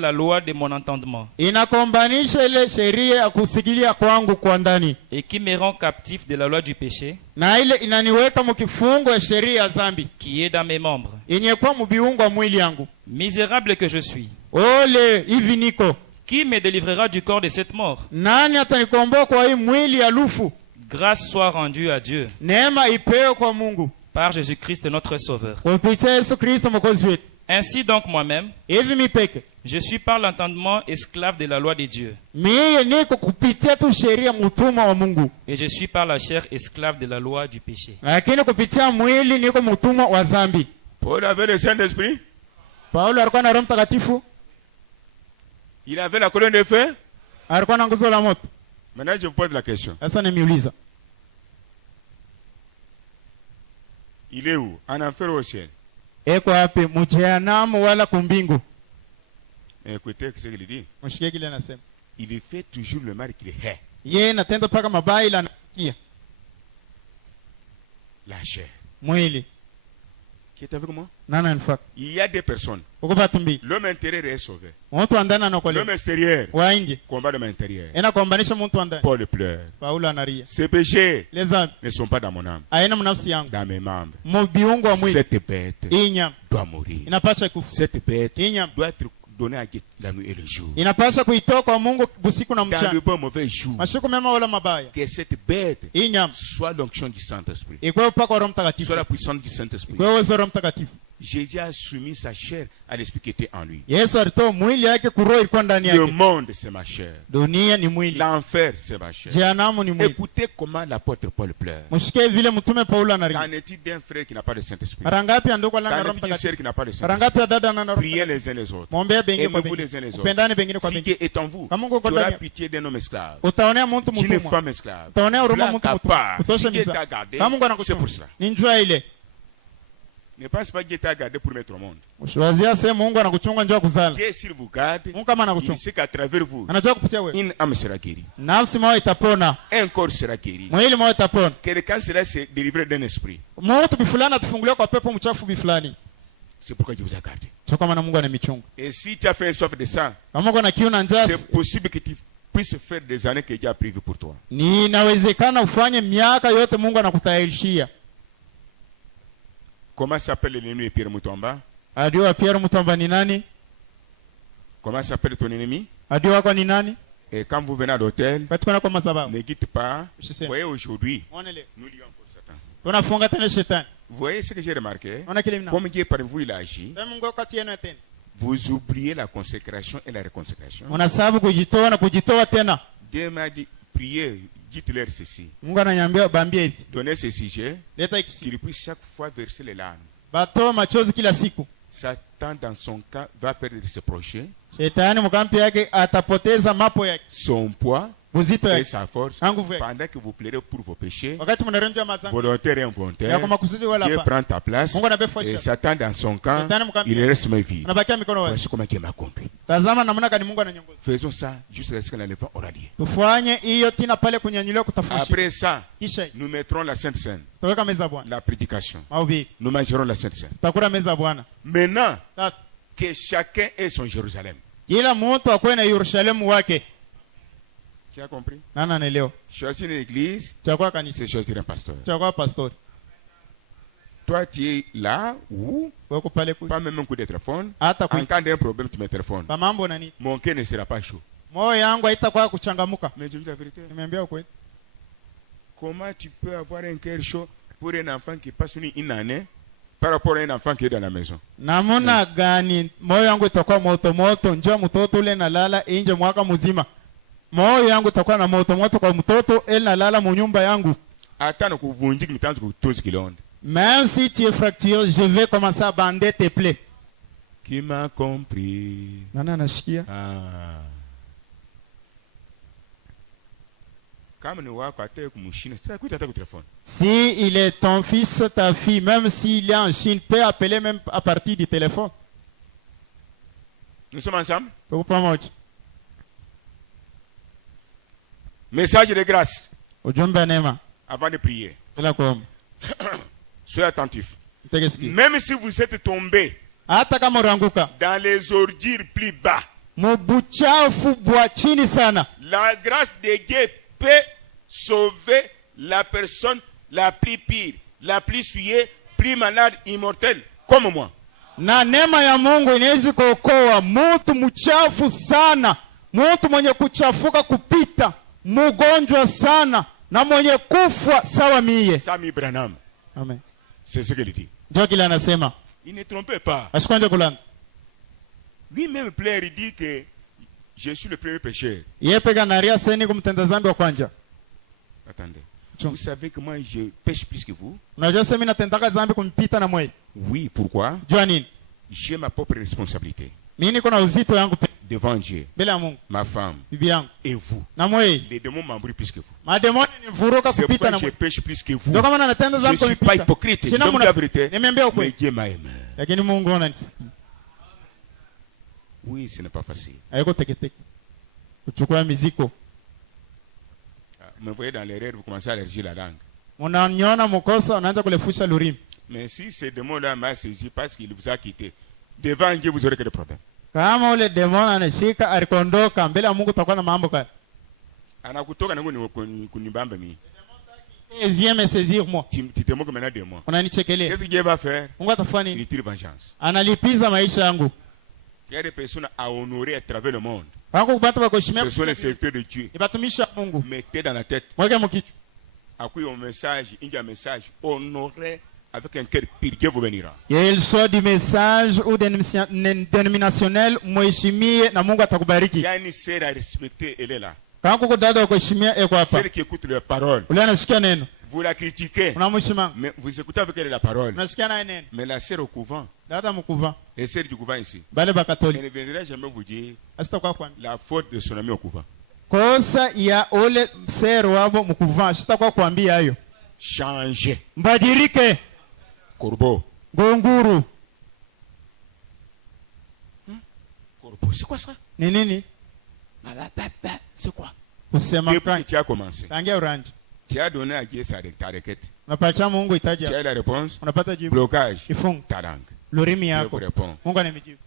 la loi de mon entendement inakombanisha ile sheria ya kusikilia kwangu kwa ndani, et qui me rend captif de la loi du péché na ile inaniweka mkifungo ya sheria ya dhambi qui est dans mes membres. yenye kwa mbiungo wa mwili yangu. Misérable que je suis, Ole hivi niko, qui me délivrera du corps de cette mort? nani atanikomboa kwa hii mwili ya lufu? Grâce soit rendue à Dieu Neema ipewe kwa Mungu par Jésus-Christ notre Sauveur. kupitia Yesu Kristo mwokozi wetu. Ainsi donc moi-même, Hivi mipeke je suis par l'entendement esclave de la loi de Dieu, mie niko kupitia tu sheria mtumwa wa Mungu, et je suis par la chair esclave de la loi du péché. lakini kupitia mwili niko mtumwa wa dhambi. Paul avait le Saint-Esprit. Paulo alikuwa na Roho Mtakatifu, Il avait la colonne de feu. alikuwa na nguzo la moto. Maintenant, je vous pose la question. Sasa nimeuliza, Il est où? En enfer ou au ciel? eko wapi? Mjehanamu wala kumbingu? Écoutez ce qu'il dit. Mshike kile anasema, Il fait toujours le mal qu'il hait. yeye natenda paka mabaya ila anafikia La chair. mwili. Qui est avec moi? Nana anifaka Il y a des personnes. uko batu mbili, L'homme intérieur est sauvé. mtu wa ndani anaokolewa, L'homme extérieur, wa nje combat l'homme intérieur. inakombanisha mtu wa ndani. Paul pleure. Paulo analia, Ces péchés les dhambi ne sont pas dans mon âme, aina mnafsi yangu, dans mes membres. mbiungo wa mwili. Cette bête Hii nyama doit mourir. inapasha kufa, Cette bête hii nyama doit être donnée à Dieu la nuit et le jour. inapasha kuitoa kwa Mungu busiku na Dans le mchana, bon mauvais jour, mashiku mema wala mabaya. que cette bête Hii nyama soit l'onction du Saint-Esprit, ikwewe upako wa Roho Mtakatifu, soit la puissance du Saint-Esprit. ikwewe uwezo wa Roho Mtakatifu. Jésus a soumis sa chair à l'esprit qui était en lui. Yesu alitoa mwili yake kuroho ilikuwa ndani Le yake. monde, c'est ma chair. Dunia ni mwili, L'enfer, c'est ma chair. jehanamu ni mwili. Écoutez comment l'apôtre Paul pleure. Mshike vile mtume Paulo analia. Qu'en est-il d'un frère qui n'a pas de Saint-Esprit? Mara ngapi andiko la Qu'en Roho est-il d'une sœur Mtakatifu? qui n'a pas de Mara Saint-Esprit? ngapi dada na Roho Priez Mtakatifu? les uns les autres. Mwombea bengine kwa Aimez-vous bengine, les uns les autres. upendane bengine kwa Si bengine. Dieu est en vous, Kama Mungu tu yuko auras ndani, pitié d'un homme esclave, utaonea mtu d'une mtumwa, femme esclave. utaonea huruma mtu Blague à mtumwa, part, utoshe si Dieu miza. t'a gardé, Kama Mungu c'est anakuchunga, pour cela. ni njua ile. Ne pense pas que Dieu t'a gardé pour mettre au monde. Usiwazia sema Mungu anakuchunga njoo kuzala. Dieu, s'il vous garde, Mungu kama il anakuchunga, sait qu'à travers vous, anajua kupitia wewe. une âme sera guérie, Nafsi moja itapona, un corps sera guéri, mwili moja itapona. quelqu'un sera délivré d'un esprit. Mtu bifulani atufungulia kwa pepo mchafu bifulani. C'est pourquoi Dieu vous a gardé. Sio kama na Mungu anamichunga. Et si tu as fait un soif de sang, Kama uko na kiu na njaa, c'est possible que tu puisses faire des années que Dieu a prévues pour toi. ni inawezekana ufanye miaka yote Mungu anakutayarishia. Comment s'appelle l'ennemi de Pierre Moutomba? Adui wa Pierre Mutamba ni nani? Comment s'appelle ton ennemi? Adui wako ni nani? Et quand vous venez à l'hôtel, Katika kwa madhabahu. ne quitte pas. Je Vous sais. voyez aujourd'hui, Muone leo. nous lions encore Satan. Tunafunga tena shetani. Vous voyez ce que j'ai remarqué? Unaona kile mna. Comme Dieu par vous il a agi, Sema Mungu kati yenu tena. vous oubliez la consécration et la réconsécration. Unasababu kujitoa na kujitoa tena. Dieu m'a dit, priez, dites-leur ceci. Mungu ananiambia baambie hivi. Donnez ce sujet, Leta hiki. qu'il puisse chaque fois verser les larmes. Batoa machozi kila siku. Satan, dans son cas, va perdre ses projets, Shetani mkampi yake atapoteza mapo yake. son poids Buzito et yake. sa force, Nguvu yake. pendant que vous pleurez pour vos péchés, Wakati mnarenjwa mazangu. volontaire et Ya involontaire. kwa makusudi wala Dieu hapa. prend ta place Mungu anabe et fosha. Satan dans son camp, Shetani mkampi. il reste ma vie. Unabakia mikono wazi. Voici comment Dieu m'a accompli. Tazama namna gani Mungu ananyongoza. Faisons ça jusqu'à ce que l'enfant aura lieu. Tufanye hiyo tina pale kunyanyuliwa kutafushia. Après ça, Kisha nous mettrons la Sainte Seine, tutaweka meza ya Bwana. la prédication. Mahubiri. Nous mangerons la Sainte Seine. Tutakula meza ya Bwana. Maintenant, Sasa que chacun ait son Jérusalem. kila mtu akwe na Yerusalemu wake. Qui a compris? Nani anaelewa? Choisir une église, Chagua kanisa. c'est choisir un pasteur. Chagua pastori. Toi, tu es là où, Weko pale kule. pas même un coup de téléphone. Hata En kui. cas d'un problème, tu me téléphones. Pa mambo na nini? Mon cœur ne sera pas chaud. Moyo yangu haitakuwa kuchangamuka. Mais je dis la vérité. Nimeambia ukweli. Comment tu peux avoir un cœur chaud pour un enfant qui passe une année par rapport à un enfant qui est dans la maison? Namuna gani moyo yangu itakuwa moto moto, njoo mtoto ule nalala nje mwaka mzima. Moyo yangu itakuwa na moto moto kwa mtoto ele nalala mu nyumba yangu. Attends que vous dites que vous tous qui l'ont. Même si tu es fracturé, je vais commencer à bander tes plaies. Qui m'a compris? Nana anasikia? Ah. Kama ni wako ateye kumushina, sasa kuita hata kutelefoni. Si il est ton fils, ta fille, même s'il est en Chine, peut appeler même à partir du téléphone. Nous sommes ensemble. Tuko pamoja. Message de grâce Ujumbe wa neema. avant de prier. Bila kuomba. Soyez attentifs. Tege sikio. Même si vous êtes tombé Hata kama uranguka dans les ordures plus bas, mubuchafu bwa chini sana. La grâce de Dieu peut sauver la personne la plus pire, la plus souillée, plus malade, immortelle, comme moi. Na neema ya Mungu inaweza kuokoa mtu mchafu sana, mtu mwenye kuchafuka kupita, mgonjwa sana na mwenye kufa sawa mie. Sami Branham. Amen. C'est ce qu'il dit. Ndio kile anasema. Il ne trompait pas. Asikwanje kulanga. Lui-même plaire, il dit que je suis le premier pécheur. Yeye pega naria seni kumtenda zambi wa kwanja. Attendez. Tiens. Vous savez que moi je pêche plus que vous? Unajua sema mimi natendaka zambi kumpita na mwe. Oui, pourquoi? Jua nini? J'ai ma propre responsabilité Mimi niko na uzito yangu devant Dieu, mbele ya Mungu, ma femme bibi yangu et vous. na mwe. Les démons m'embrouillent plus que vous. Mademoni nivuruka C'est kupita pourquoi na je mwe. pêche plus que vous. Ndio kama natenda Je zambi ne suis pas kumpita. hypocrite, je Sina donne muna- la vérité. Nimeambia Mais ukweli. Dieu m'a aimé. Lakini Mungu ananisa. Oui, ce n'est pas facile. Haiko teketeke. Kuchukua miziko. Me voyez dans l'erreur, vous commencez à allergier la langue. Unaniona mkosa unaanza kulefusha lurimi. Mais si ce démon-là m'a saisi parce qu'il vous a quitté, devant Dieu, vous aurez que des problèmes. Kama ule demon anashika alikondoka mbele ya Mungu utakuwa na mambo kaya. Anakutoka na kunibamba mimi. Vient me saisir moi. Tu te moques maintenant de moi. Unanichekelea. Qu'est-ce que Dieu va faire? Mungu atafanya Il nini? tire vengeance. Analipiza maisha yangu. Il y a des personnes à honorer à travers le monde. Wako kubata bakoshimia. Ce sont les serviteurs de Dieu. Ibatumisha Mungu. Mettez dans la tête. Mweke mkichwa. À quoi un message, il y a un message, honorer avec un cœur pur. Dieu vous bénira. Il soit du message ou dénominationnel, mheshimie na Mungu Il atakubariki. y a une sœur à respecter, elle est là. Kama kuko dada wa kuheshimia eko hapa. Celle qui écoute les paroles. Ule anasikia neno. Vous la critiquez, Unamheshima. mais vous écoutez avec elle la parole. Unasikia naye neno. Mais la sœur au couvent, Dada mkuva. les sœurs du couvent ici, Bale bakatoli. elle ne viendra jamais vous dire Asitakuwa kwambia. la faute de son ami au couvent. Kosa ya ule sero wabo mkuva. Sitakuwa kuambia hayo. Changez. Mbadilike. Corbeau. Gonguru. Corbeau, c'est quoi ça? Ni nini? C'est quoi? Kusema Depuis que kani. tu as commencé, Tangia uranje. tu as donné à Dieu ta requête. Unapacha Mungu hitaji Tu yako. as la réponse, Unapata jibu. blocage, Kifungu. ta langue. Lurimi Dieu vous yako. répond. Mungu anamijibu.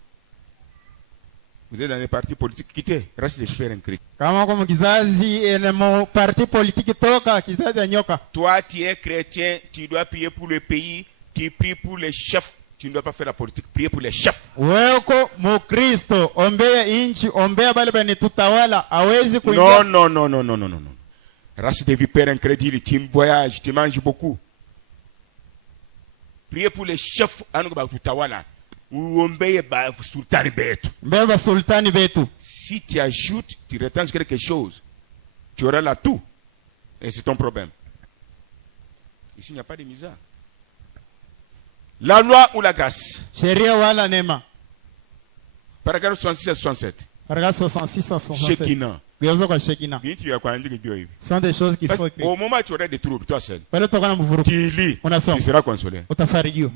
Vous êtes dans les partis politiques, quittez. Reste j'espère un cri. Kama uko mkizazi mo parti politiki toka kizazi ya nyoka. Toi, tu es chrétien, tu dois prier pour le pays, tu pries pour les chefs. Tu ne dois pas faire la politique, prier pour les chefs. Weko mukristo ombea inchi ombea bale bani tutawala hawezi Non, kuingia. non, non, non, non, non, non. Race de vipères incrédule, tu voyages, tu manges beaucoup. Priez pour les chefs, tutawala. Mbeba sultani betu. Si tu ajoutes, tu retends quelque chose, tu auras là tout. Et c'est ton problème. Ici, il n'y a pas de misère. La loi ou la grâce. Sheria wala neema. Paragraphe 66 à 67. Paragraphe 66 à 67. Shekina. Geuzo kwa Shekina. Ce sont des choses qu'il faut écrire. Au moment où tu aurais des troubles, toi seul, Pale toka na mvuruku. tu lis, Unasoma. tu seras consolé. Utafarijiwa.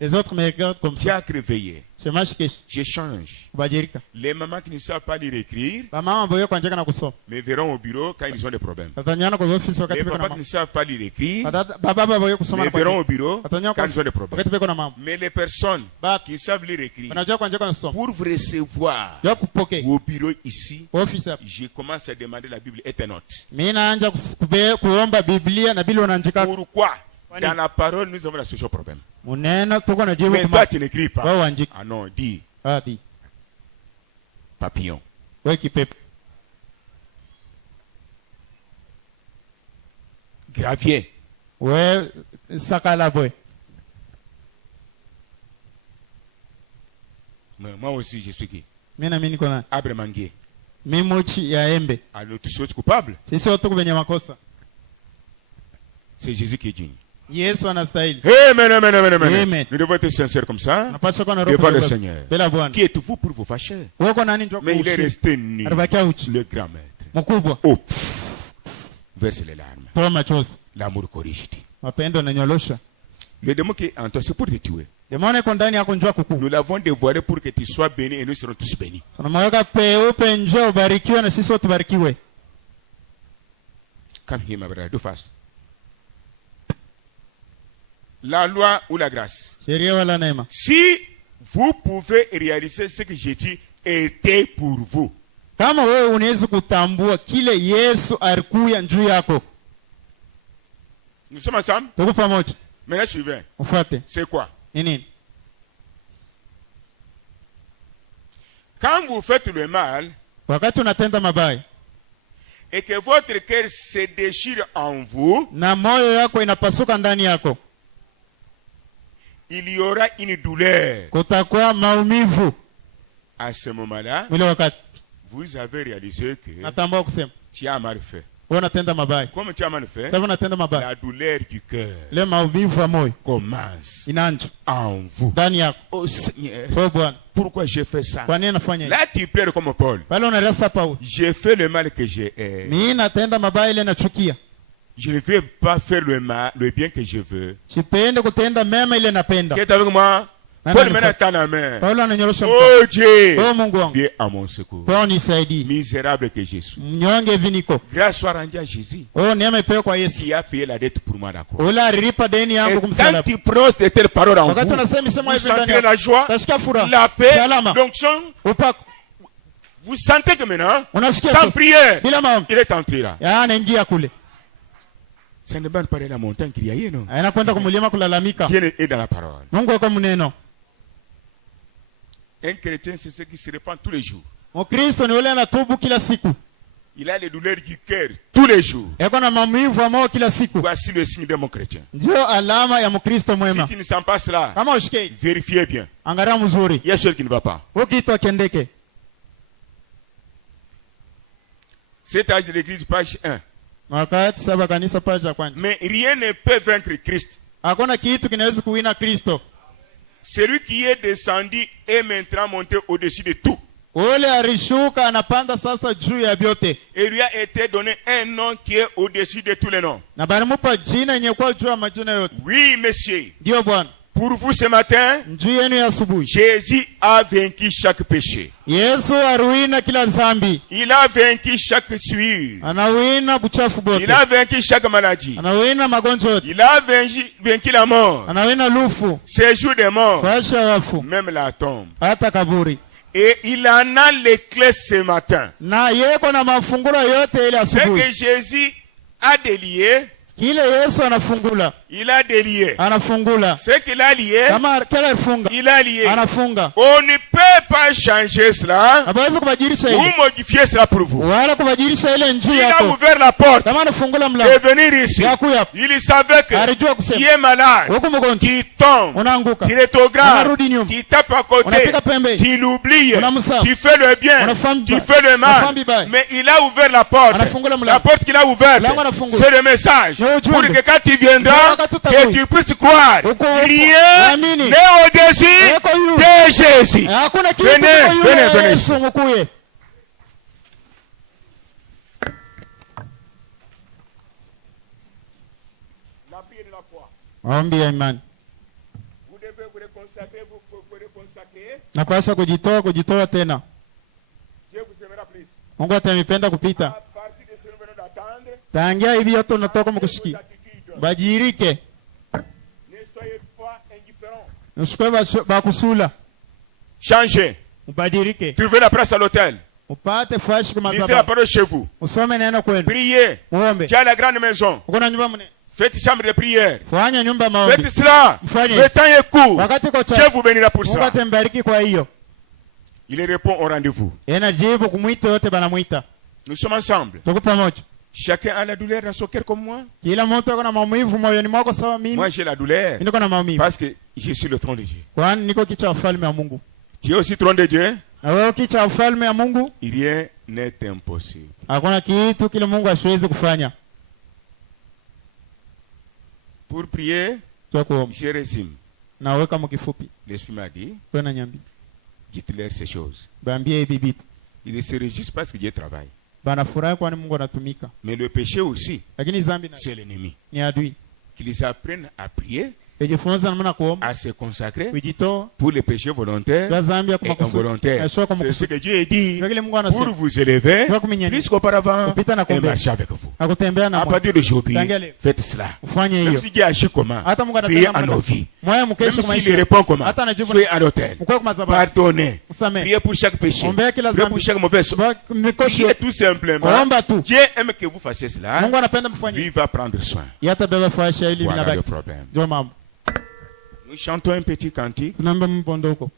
Les autres me regardent comme Tu ça. as réveillé. Shemashi kesho. J'échange. Kubadilika. Les mamans qui ne savent pas lire et écrire, Bamama boyo kwa njeka na kusoma. mais verront au bureau quand ils ont des problèmes. Tatanyana kwa ofisi wakati Les beko na papas qui mama. ne savent pas lire et écrire, Baba boyo kusoma mais na verront kwa. au bureau Tatanyana quand kwa ils ont des problèmes. wakati beko na mama. Mais les personnes Ba qui savent lire et écrire, wanajua kwa njeka na kusoma. pour vous recevoir Yo kupokea. au bureau ici, Ofisi hapa. je commence à demander la Bible et tes notes. Mimi naanza kuomba Biblia na Biblia unaandika. Pourquoi? Dans la parole, nous avons la solution au problème. Muneno tuko na jibu Mais kuma. toi, tu n'écris pas. Wewe andika. Ah non, dis Hadi. papillon. Wewe kipepe. Gravier. Wewe sakala boy. Mais moi aussi, je suis qui? Mimi na mimi niko na. Abremangué. Mimi mochi ya embe. Alors, tous ceux coupables, Sisi wote kwenye makosa. c'est Jésus qui est digne. Yesu anastahili. Amen, amen, amen, amen. Amen. Nous devons être sincères comme ça. Unapaswa kuwa na roho Devant le ya Seigneur. Bila Bwana. Qui êtes-vous pour vous fâcher? Wako nani ndio Mais il est resté nu. Alibakia uchi. Le grand maître. Mkubwa. Oh, verse les larmes. Toa machozi. L'amour corrige. Mapendo na nyolosha. Le démon qui est en toi, c'est pour te tuer. Demone iko ndani yako njoo kuku. Nous l'avons dévoilé pour que tu sois béni et nous serons tous bénis. Tunamweka peupe njoo ubarikiwe na sisi wote tubarikiwe. Come here, my brother. Do fast. La loi ou la grâce. Sheria wala neema. Si vous pouvez réaliser ce que j'ai dit, était pour vous. Kama wewe unaweza kutambua kile Yesu alikuya juu yako. Nous sommes ensemble? Tuko pamoja. Maintenant, suivez. Ufuate. C'est quoi? Ni nini? Quand vous faites le mal Wakati unatenda mabaya et que votre cœur se déchire en vous, na moyo yako inapasuka ndani yako, il y aura une douleur. kutakuwa maumivu. À ce moment-là, Mwile wakati vous avez réalisé que natambua kusema tu as mal fait. wewe unatenda mabaya. Comme tu as mal fait, Sasa unatenda mabaya, la douleur du cœur ile maumivu ya moyo commence inaanza en vous. ndani yako. Oh Seigneur, Kwa Bwana, pourquoi j'ai fait ça? kwa nini nafanya hivi? Là, tu pleures comme Paul. Pale unarasa Paulo, J'ai fait le mal que j'ai. mimi natenda mabaya ile nachukia. Je ne veux pas faire le mal, le bien que je veux. Sipende kutenda mema ile napenda. Qui est avec moi? Nani Paul anifaa? maintenant tend la main. Paulo ananyorosha mkono. Oh Dieu, Oh Mungu wangu, viens à mon secours. kwa nisaidie. Misérable que je suis. Mnyonge hivi niko. Grâce soit rendue à Jésus Oh, neema ipewe kwa Yesu. qui a payé la dette pour moi, d'accord. Ule alilipa deni Et yangu quand kumsalaba. tu prononces de telles paroles en Wakati vous, unasema misemo vous hivi ndani sentirez yako, la joie, utasikia furaha, la paix, salama, l'onction. upako. Vous sentez que maintenant, Unasikia sans sasa, prière, bila maombi, il est entré là. anaingia kule. Ça ne va pas de la montagne qu'il y a eu, non? Anakwenda kumlima kulalamika. Dieu est dans la parole. Mungu yuko mneno. Un chrétien, c'est ce qui se répand tous les jours. Mkristo ni ule anatubu kila siku. Il a les douleurs du cœur tous les jours. Yako na maumivu ya moyo kila siku. Voici le signe de mon chrétien. Ndio alama ya Mkristo Si mwema. tu ne sens pas cela, Kama ushike, vérifiez bien. angalia mzuri. Il y a chose qui ne va pas. Ukiitwa kendeke. C'est âge de l'église, page 1. Wakati saba kanisa page ya kwanza. Mais rien ne peut vaincre Christ. Hakuna kitu kinaweza kuwina Kristo. Celui qui est descendu est maintenant monté au-dessus de tout. Ule alishuka anapanda sasa juu ya vyote. Et lui a été donné un nom qui est au-dessus de tous les noms. Na balimupa jina yenye kwa juu ya majina yote. Oui, monsieur. Ndio Bwana. Pour vous ce matin, Njuu yenu ya asubuhi. Jésus a vaincu chaque péché. Yesu aruina kila zambi. Il a vaincu chaque souillure. Anawina buchafu bote. Il a vaincu chaque maladie. Anawina magonjwa yote. Il a vaincu la mort. Anawina lufu. Séjour des morts. Fasha wafu. Même la tombe. Hata kaburi. Et il en a les clés ce matin. Na yeko na mafunguro yote ile Ce asubuhi. que Jésus a délié, Kile Yesu anafungula. il a délié. Anafungula. Ce qu'il a lié, Kama kila funga. il a lié. Anafunga. On ne peut pas changer cela Hawezi kubadilisha ou ile. modifier cela pour vous. Wala kubadilisha ile njia Il a yako. ouvert la porte Kama anafungula et mlango. venir ici. Yakuya. Il savait que Alijua tu kusema. es malade, Huko mgonjwa. tu tombes, Unaanguka. tu rétrogrades, Unarudi nyuma. tu tapes à côté, Unapiga pembeni. tu l'oublies, Unamsahau. tu fais le bien, Unafanya tu vibaya. fais le mal. Unafanya vibaya. Mais il a ouvert la porte. Anafungula mlango. La porte qu'il a ouverte, Mlango anafungula. c'est le message. Ni ujumbe. Pour que quand tu viendras, Wakati utakuja. que tu puisses croire. Uko- Rien Amini. n'est au-dessus Eko yu. de Jésus. Hakuna kitu Venez, kama yule venez, venez. Yesu mkuye. La prière de la foi. Maombi ya imani. Vous devez vous reconsacrer, vous reconsacrer. Napaswa kujitoa tena. Dieu vous aimera plus. Mungu atamipenda kupita. À partir de ce que nous venons d'attendre, Tangia hivi yote unatoka mkushiki. attitude. Bajirike. Ne soyez pas indifférents. Usikwe bakusula. Changez. Ubadilike. Trouvez la place à l'hôtel. Upate fashi kwa Lisez la madhabahu. parole chez vous. Usome neno kwenu. Priez. Muombe. Tu as la grande maison. Uko na nyumba mne. Faites chambre de prière. Fanya nyumba ya maombi. Faites cela. Mfanye. Le temps est court. Wakati kwa Dieu chache. vous bénira pour Mungu ça. atambariki kwa hiyo. Il répond au rendez-vous. Yeye jibu kumwita yote banamuita. Nous sommes ensemble. Tuko pamoja. Chacun a la douleur dans son cœur comme moi. Kila mtu ako na maumivu moyoni mwako sawa mimi. Moi, j'ai la douleur Niko na maumivu. parce que je suis le trône de Dieu. Kwani niko kichwa cha ufalme wa Mungu. Tu es aussi trône de Dieu. Na wewe kichwa cha ufalme wa Mungu, Rien n'est impossible. hakuna kitu kile Mungu asiwezi kufanya. Pour prier, Tuwa kuomba. je résume. Na weka mkifupi. L'Esprit m'a dit, Kwa na nyambi. dites-leur ces choses. Baambie hivi vitu. Ils se réjouissent parce que Dieu travaille. Banafurahi kwani Mungu anatumika. Mais le péché aussi, Lakini dhambi na c'est l'ennemi. ni adui. Qu'ils apprennent à prier, Tujifunze namna kuomba, à se consacrer kujitoa pour les péchés volontaires kwa dhambi ya et kumakusudi. involontaires. Na sio kwa C'est ce makusudi. que Dieu dit Kwa kile Mungu pour anasema. vous élever Kwa kuminyanyua. plus qu'auparavant Kupita na et kuombea. marcher avec vous. Na kutembea na À Mungu. partir d'aujourd'hui, Tangia leo. faites cela. Ufanye Même hiyo. si Dieu agit comment, Hata Mungu veillez anatenda à nos namna. vies. Mwaye Même mkeshe s'il kumaisha. répond comment? Hata anajibu Soyez à l'autel. mkwe kumazaba. Pardonnez. Msamehe. Priez pour chaque péché. Ombea kila Priez zambi. pour chaque mauvaise chose. Mikoshi. Priez tout simplement. Omba tu. Dieu aime que vous fassiez cela. Mungu anapenda mfanye. Lui va prendre soin. Yata beba faisha ili Voilà le minabaki. problème. Ndio mambo. Nous chantons un petit cantique. Tunaomba mpondoko.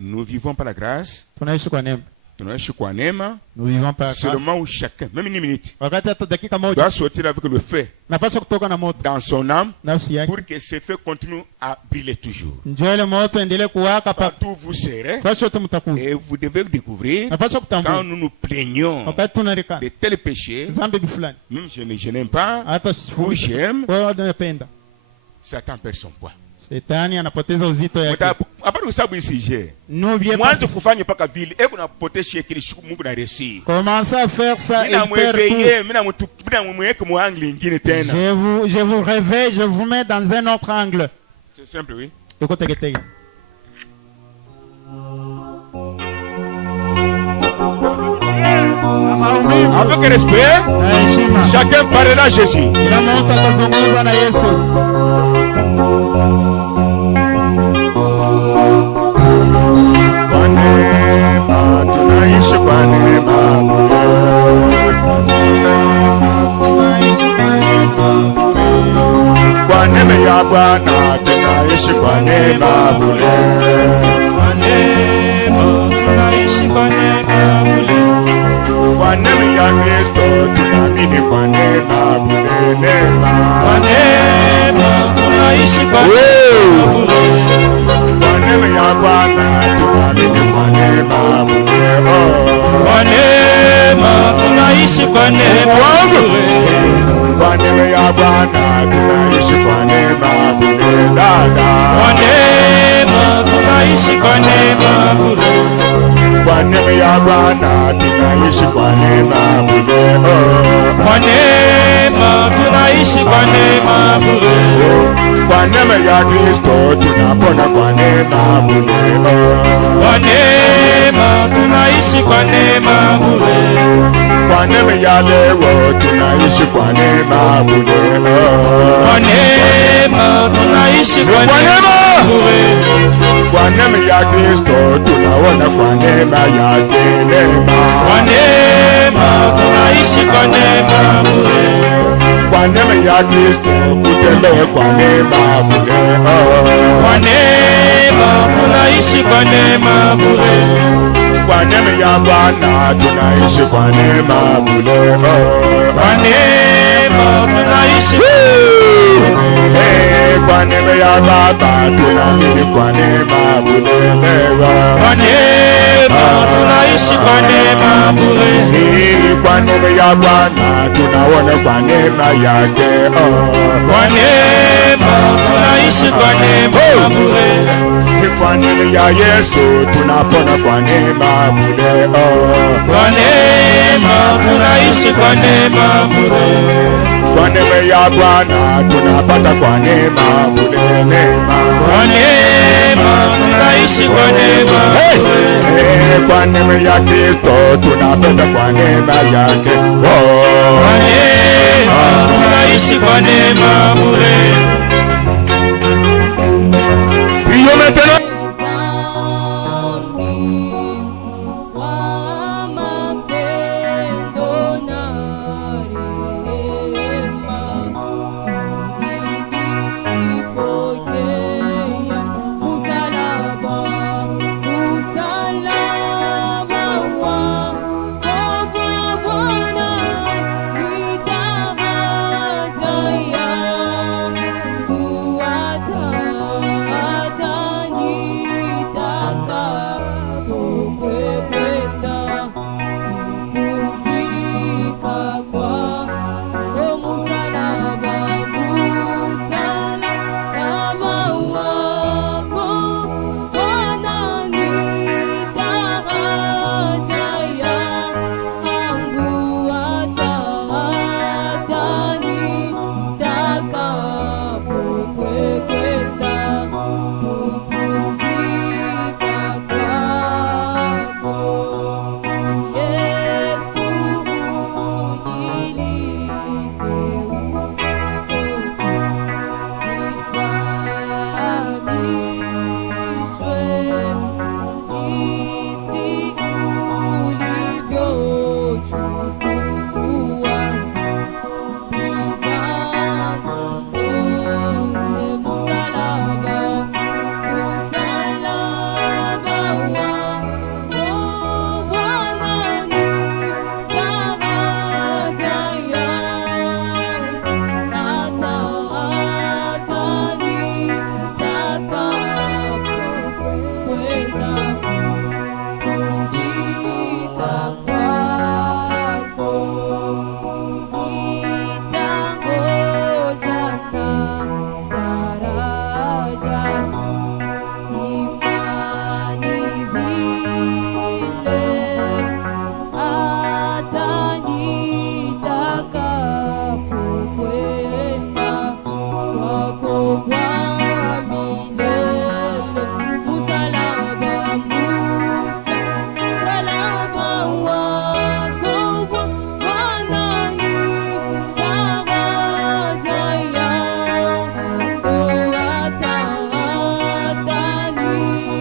Nous vivons par la grâce. Tunaishi kwa neema. Tunaishi kwa neema. Nous vivons par grâce. Seulement où chacun, même une minute, Wakati hata dakika moja doit sortir avec le feu napaswa kutoka na moto dans son âme nafsi yake. pour que ce feu continue à briller toujours. Njoo ile moto endelee kuwaka pa Partout où vous serez, kwa shote mtakuwa. et vous devez découvrir, Napaswa quand kutambua nous nous plaignons wakati tunarika de tels péchés, zambi fulani même je n'aime pas, hata ou j'aime, wewe unapenda. Satan perd son poids. Shetani anapoteza uzito yake. Apart usabu ici, Nous bien mwanzo kufanya paka vile, eko napotesha kile Mungu na resi. commencez à faire ça et Mina perdre tout. mweveye, mina mweke muangle ingine tena. Je vous réveille, je vous mets dans un autre angle. C'est simple, oui. Eko tege. Avec respect, Heshima. chacun parlera à Jésus. Kila mtu atazungumza na Yesu. Kwa neema, tunaishi kwa neema. Kwa neema ya Bwana tunaishi kwa neema bure. Kwa neema tunaishi kwa neema bure. Kwa neema ya Kristo tunaamini kwa neema bure. Neema. Kwa neema tunaishi kwa neema bure. Kwa neema ya Bwana tunaamini kwa neema bure. Kwa neema tunaishi kwa neema bure. Kwa neema ya Bwana tunaishi kwa neema bure. Dada. Kwa neema tunaishi kwa neema bure. Kwa neema ya Bwana tunaishi kwa neema bure. Kwa neema tunaishi kwa neema bure. Kwa neema ya Kristo tunapona kwa neema bure. Kwa neema tunaishi kwa neema bure. Kwa neema ya leo tunaishi kwa neema bure. Kwa neema tunaishi kwa neema bure. Kwa neema ya Kristo tunaona kwa neema yake neema. Kwa neema tunaishi kwa neema bure. Kwa neema ya Kristo kutembea kwa neema bure. Kwa neema tunaishi kwa neema bure. Kwa neema ya Bwana tunaishi kwa neema bure. Kwa neema tunaishi Kwa neema ya Baba tunaamini kwa neema bure. kwa neema tunaishi kwa neema bure. Kwa neema ya Bwana tunaona kwa neema yake. Kwa neema tunaishi kwa neema bure. Kwa neema ya Yesu tunapona kwa neema bure. Kwa neema tunaishi kwa neema bure. Kwa neema ya Bwana tunapata kwa neema bure. Neema. Kwa neema tunaishi kwa neema bure. Kwa neema ya Kristo tunapenda kwa neema yake. Kwa neema tunaishi kwa neema bure.